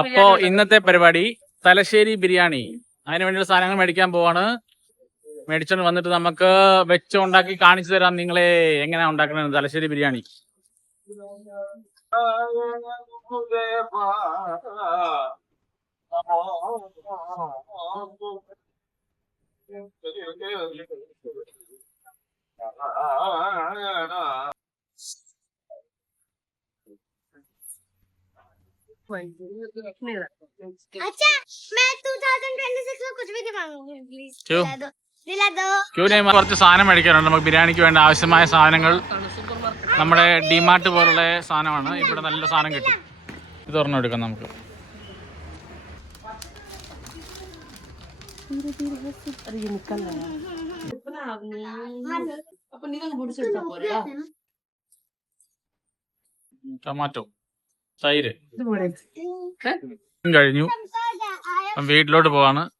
അപ്പോ ഇന്നത്തെ പരിപാടി തലശ്ശേരി ബിരിയാണി. അതിന് വേണ്ടിയുള്ള സാധനങ്ങൾ മേടിക്കാൻ പോവാണ്. മേടിച്ചോണ്ട് വന്നിട്ട് നമുക്ക് വെച്ച് ഉണ്ടാക്കി കാണിച്ചു തരാം നിങ്ങളെ എങ്ങനെയാ ഉണ്ടാക്കണ തലശ്ശേരി ബിരിയാണി. अच्छा मैं 2026 में कुछ भी नहीं मांगूंगी प्लीज क्यों? दिला दो दिला दो ക്യൂനെ കുറച്ച് സാധനം മേടിക്കാനുണ്ട് നമുക്ക് ബിരിയാണിക്ക് വേണ്ട ആവശ്യമായ സാധനങ്ങൾ നമ്മുടെ ഡിമാർട്ട് പോലുള്ള സാധനമാണ് ഇവിടെ നല്ല സാധനം കിട്ടും ഇത് ഒരെണ്ണം എടുക്കാം നമുക്ക് അപ്പൊ നീ പൊടിച്ചെടുത്താ പോരാ ടൊമാറ്റോ തൈര്. കഴിഞ്ഞു. വീട്ടിലോട്ട് പോവാണ്.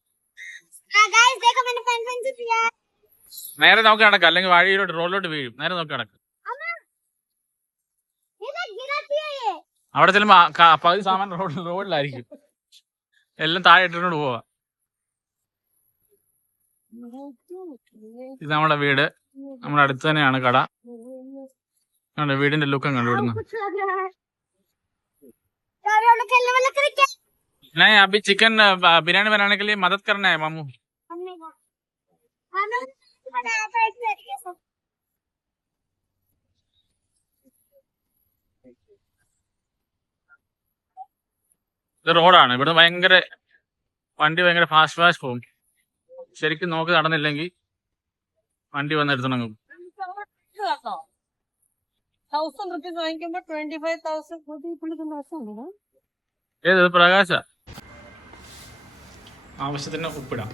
നേരെ നോക്കി നടക്കാം. അല്ലെങ്കിൽ വഴിയിലോട്ട് റോഡിലോട്ട് വീഴും. നേരെ നോക്കി നടക്കാം. അവിടെ ചെല്ലുമ്പോ പകുതി സാമാൻ റോഡിൽ റോഡിലായിരിക്കും. എല്ലാം താഴെ ഇട്ടിട്ട് പോവാ. ഇത് നമ്മുടെ വീട്. നമ്മുടെ അടുത്ത് തന്നെയാണ് കട. നമ്മുടെ വീടിന്റെ ലുക്കം കണ്ടു नहीं अभी चिकन बिरयानी बनाने के लिए मदद करना है मामू हमने कहा हमने बनाया था इस तरीके से ഇത് റോഡാണ് ഇവിടെ ഭയങ്കര വണ്ടി ഭയങ്കര ഫാസ്റ്റ് ഫാസ്റ്റ് പോകും ശരിക്കും നോക്കി നടന്നില്ലെങ്കിൽ വണ്ടി വന്ന് എടുത്തുണങ്ങും തൗസൻഡ് റുപ്പീസ് വാങ്ങിക്കുമ്പോ ട്വന്റി ഫൈവ് തൗസൻഡ് പുള്ളിക്കുന്ന ഏത് പ്രകാശ? ആവശ്യത്തിന് ഉപ്പിടാം.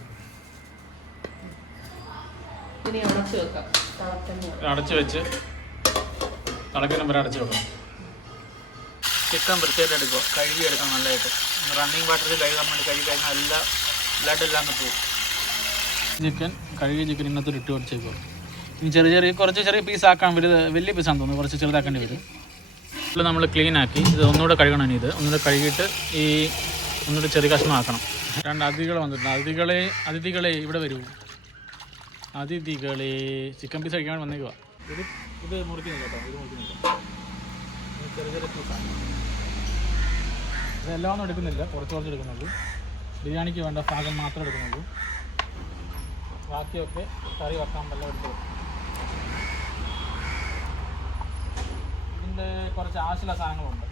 അടച്ചു വെച്ച് തിളക്കുന്ന വരെ അടച്ചു വെക്കണം. ചിക്കൻ വൃത്തിയായിട്ട് എടുക്കുക കഴുകി എടുക്കണം നല്ലതായിട്ട്. റണ്ണിങ് വാട്ടറിൽ കഴുകാൻ വേണ്ടി കഴുകി കഴിഞ്ഞാൽ എല്ലാ ബ്ലഡ് എല്ലാം പോകും ചിക്കൻ കഴുകി ചിക്കൻ ഇന്നത്തെ ഇട്ട് വെച്ചേക്കുക ഇനി ചെറിയ ചെറിയ കുറച്ച് ചെറിയ പീസ് ആക്കാൻ വലുത് വലിയ പീസാണ് തോന്നുന്നു. കുറച്ച് ചെറുതാക്കേണ്ടി വരും. ഇപ്പോൾ നമ്മൾ ക്ലീൻ ആക്കി. ഇത് ഒന്നുകൂടെ കഴുകണം ഇത്. ഒന്നുകൂടെ കഴുകിയിട്ട് ഈ ഒന്നുകൂടെ ചെറിയ കഷ്ണം ആക്കണം. രണ്ട് അതിഥികൾ വന്നിട്ടുണ്ട്. അതിഥികളെ അതിഥികളെ ഇവിടെ വരൂ. അതിഥികളെ. ചിക്കൻ പീസ് കഴിക്കാൻ വന്നേക്കുക ഇത് ഇത് മുറിക്കുന്നില്ല കേട്ടോ. ഇത് മുറിക്കുന്നില്ല ചെറിയ ചെറിയ ഇതെല്ലാം ഒന്നും എടുക്കുന്നില്ല. കുറച്ച് കുറച്ച് എടുക്കുന്നുള്ളൂ. ബിരിയാണിക്ക് വേണ്ട ഭാഗം മാത്രം എടുക്കുന്നുള്ളൂ. ബാക്കിയൊക്കെ കറി വെക്കാൻ വല്ല എടുത്ത് ഇതിന്റെ കുറച്ച് ആവശ്യമുള്ള സാധനങ്ങളുണ്ട്.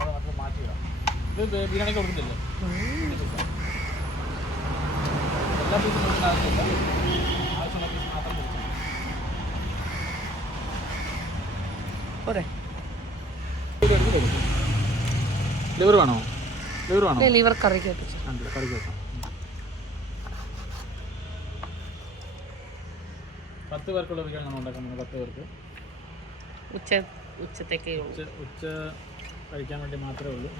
അത് മാറ്റി ഇത് ബിരിയാണിക്ക് കൊടുക്കുന്നില്ലേ? എല്ലാ പീസും ആവശ്യമില്ല ആവശ്യമുള്ള പീസ് മാത്രം കൊടുക്കണം പോരെ. ലിവർ വേണോ? ലിവർ വേണോ? ലിവർ കറിക്ക് വെക്കാം പത്ത് പേർക്കുള്ള ബിരിയാണി നമ്മൾ ഉണ്ടാക്കാൻ പോകുന്നത് പത്ത് പേർക്ക്. ഉച്ച ഉച്ചത്തേക്കേ ഉള്ളൂ. ഉച്ച കഴിക്കാൻ വേണ്ടി മാത്രമേ ഉള്ളൂ.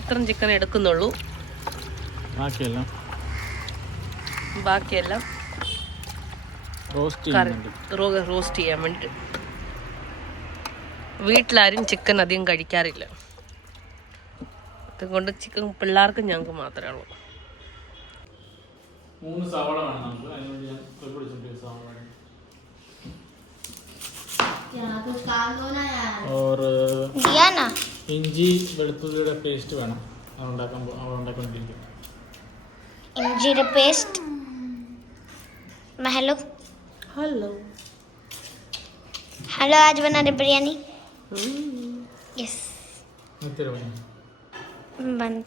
ഇത്രയും ചിക്കൻ എടുക്കുന്നുള്ളൂ. ബാക്കിയെല്ലാം? ബാക്കിയെല്ലാം റോസ്റ്റ് റോസ്റ്റ് ചെയ്യാൻ വേണ്ടി വീട്ടിലാരും ചിക്കൻ അധികം കഴിക്കാറില്ല. അതുകൊണ്ട് ചിക്കൻ പിള്ളേർക്ക് ഞങ്ങൾക്ക് മാത്രമേ ഉള്ളൂ. മൂന്ന് സവാള വേണം നമുക്ക്. അതിനുവേണ്ടി ഞാൻ തൊലി പിടിച്ചിട്ടുണ്ട് സവാള വേണം. Uh, ഇഞ്ചി വെളുത്തുള്ളിയുടെ പേസ്റ്റ് വേണം. അവൾ ഉണ്ടാക്കാൻ അവൾ ഉണ്ടാക്കൊണ്ടിരിക്കും. ഇഞ്ചിയുടെ പേസ്റ്റ് ഹലോ ഹലോ ഹലോ ആജ് ബനാ ബിരിയാണി യെസ് ബന്ധ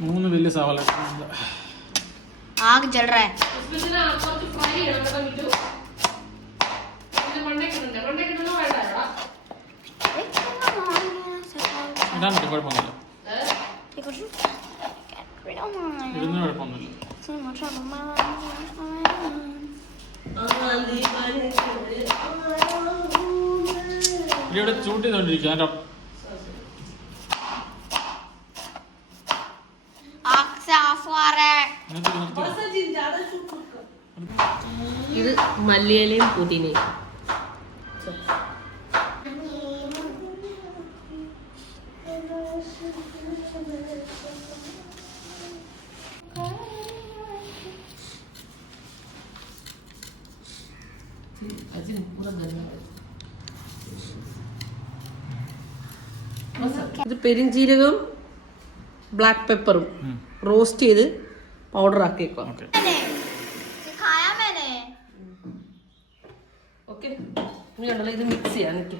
മൂന്ന് വലിയ സവാള. ആകെ ചെടറേ ഇടാൻ പറ്റും കുഴപ്പമൊന്നുമില്ല. ഇടുന്ന കുഴപ്പമൊന്നുമില്ല. ഇവിടെ ചൂട്ടിക്കൊണ്ടിരിക്കുക മല്ലിയിലയും പുതിനയും. ഇത് പെരിഞ്ജീരകം ബ്ലാക്ക് പെപ്പറും. റോസ്റ്റ് ചെയ്ത് പൗഡർ ആക്കിയേക്കോ ഇനി ഉണ്ടല്ലോ ഇത് മിക്സ് ചെയ്യാൻ നിൽക്ക്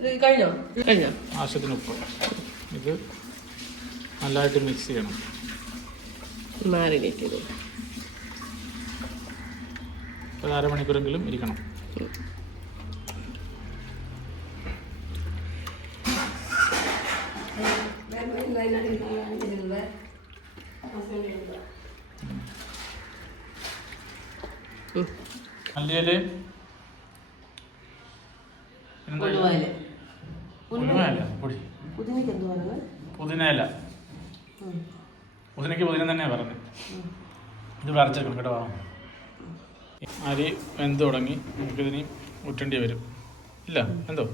ഇത് കഴിഞ്ഞോ? കഴിഞ്ഞോ? ആവശ്യത്തിന് ഉപ്പ്. ഇത് നല്ലതായിട്ട് മിക്സ് ചെയ്യണം. മാരിനേറ്റ് ചെയ്തു. ഒരു അരമണിക്കൂറെങ്കിലും ഇരിക്കണം. ഉം. മല്ലിയില ഉലുവായില. ഉലുവയില പൊടി. പുതിനയ്ക്ക് എന്ത് പറയുന്നത്? പുതിനയില. പുതിനയ്ക്ക് പുതിന തന്നെയാണ് പറഞ്ഞത് ഇത് വരച്ചെടുക്കണം കേട്ടോ. അരി വെന്ത് തുടങ്ങി. നമുക്കിതിന് മുറ്റേണ്ടി വരും. ഇല്ല എന്തോ?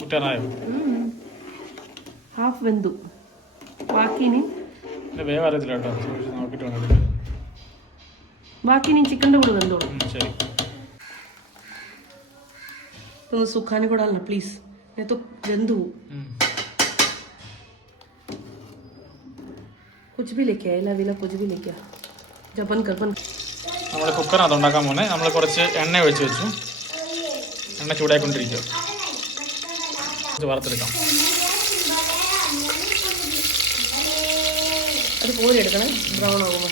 മുറ്റാറായോ ഹാഫ് വെന്തു. ബാക്കിനി എന്റെ വേവ് അറിയത്തില്ല കേട്ടോ. നോക്കിയിട്ട് വേണം ബാക്കിനി ചിക്കന്റെ കൂടെ വെന്തോളൂ. ശരി. ഒന്ന് സുഖാനി കൂടെ അല്ല പ്ലീസ് ഞാൻ तो വെന്തു പോവും ഉം. कुछ भी लेके आए लवीला कुछ भी लेके आ जा बंद कर बंद നമ്മൾ കുക്കറിനകത്ത് ഉണ്ടാക്കാൻ പോകുന്നത് നമ്മൾ കുറച്ച് എണ്ണ ഒഴിച്ച് വെച്ചു എണ്ണ ചൂടായിക്കൊണ്ടിരിക്കുക ഇത് വറുത്തെടുക്കാം അത് കോരി എടുക്കണേ ബ്രൗൺ ആകുമ്പോൾ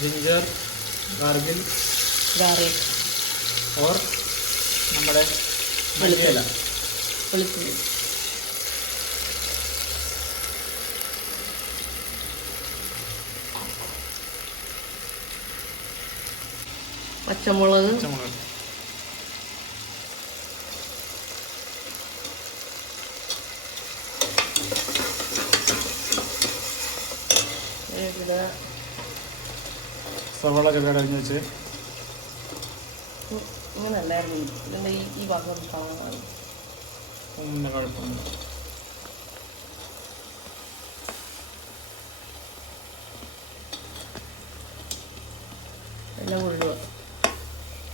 ജിഞ്ചർ ഗാർഗിൽ ഗാർലിക് ഓർ നമ്മുടെ മല്ലിയില. വെളുത്തുള്ളി പച്ചമുളക്. പച്ചമുളക്. ഇവിടെ സവാള ചെറിയ വേടഞ്ഞ് വെച്ച്. ഇങ്ങനല്ലായിരുന്നു ഈ കുഴപ്പമില്ല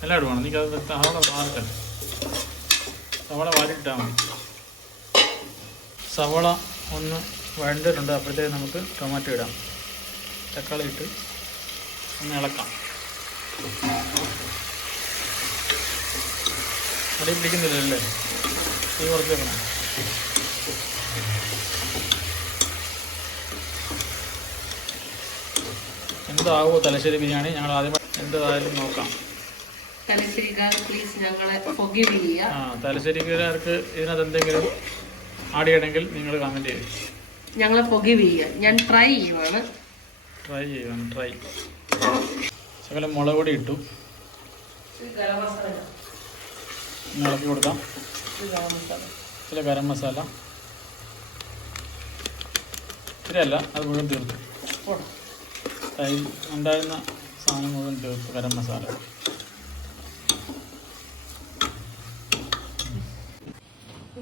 എല്ലാം ഇടുവാണ്. നീ സവാള വാർക്കല്ലേ സവാള വാരിട്ടാൽ മതി. സവാള ഒന്ന് വഴണ്ടിട്ടുണ്ട്. അപ്പോഴത്തേക്ക് നമുക്ക് ടൊമാറ്റോ ഇടാം. തക്കാളി ഇട്ട് ഒന്ന് ഇളക്കാം. അടി പിടിക്കുന്നില്ലല്ലേ? തീ കുറച്ച് വെക്കണം. എന്താകുമോ തലശ്ശേരി ബിരിയാണി? ഞങ്ങൾ ആദ്യം എന്തായാലും നോക്കാം. ആ തലശ്ശേരിക്കാർക്ക് ഇതിനകത്ത് എന്തെങ്കിലും ആഡ് ചെയ്യണമെങ്കിൽ നിങ്ങൾ കമന്റ് ചെയ്യും. ഞങ്ങളെ പൊകി വീഴുക ഞാൻ ട്രൈ ചെയ്യുവാണ്. ട്രൈ ചെയ്യണം ട്രൈ ശകലം മുളക് പൊടി ഇട്ടു. ഇളക്കി കൊടുക്കാം. ചില ഗരം മസാല. ഇത്രയല്ല അത് മുഴുവൻ തീർത്തു. തൈ ഉണ്ടായിരുന്ന സാധനം മുഴുവൻ തീർത്തു ഗരം മസാല.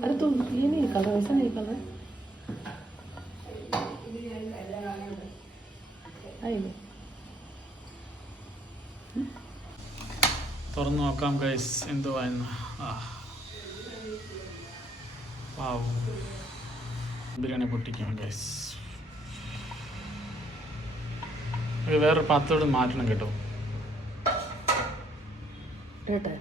അത് തോന്നുന്നു ഈ കളർ ഈ കളർ. അതില്ലേ തുറന്നു നോക്കാം ഗൈസ് എന്തുവായിരുന്നു ബിരിയാണി പൊട്ടിക്കാം ഗൈസ് വേറൊരു പാത്രോട് മാറ്റണം കേട്ടോ. കേട്ടെ?